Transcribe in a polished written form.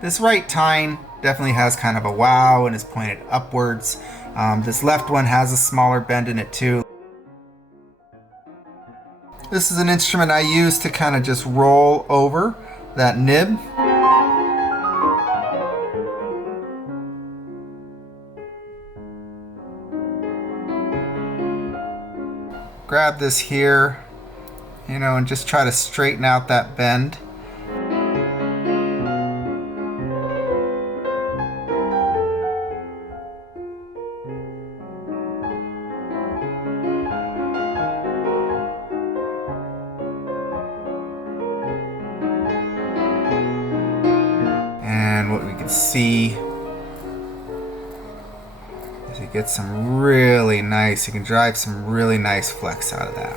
This right tine definitely has kind of a wow and is pointed upwards. This left one has a smaller bend in it too. This is an instrument I use to kind of just roll over that nib. Grab this here, and just try to straighten out that bend. And what we can see is it gets some really nice, you can drive some really nice flex out of that.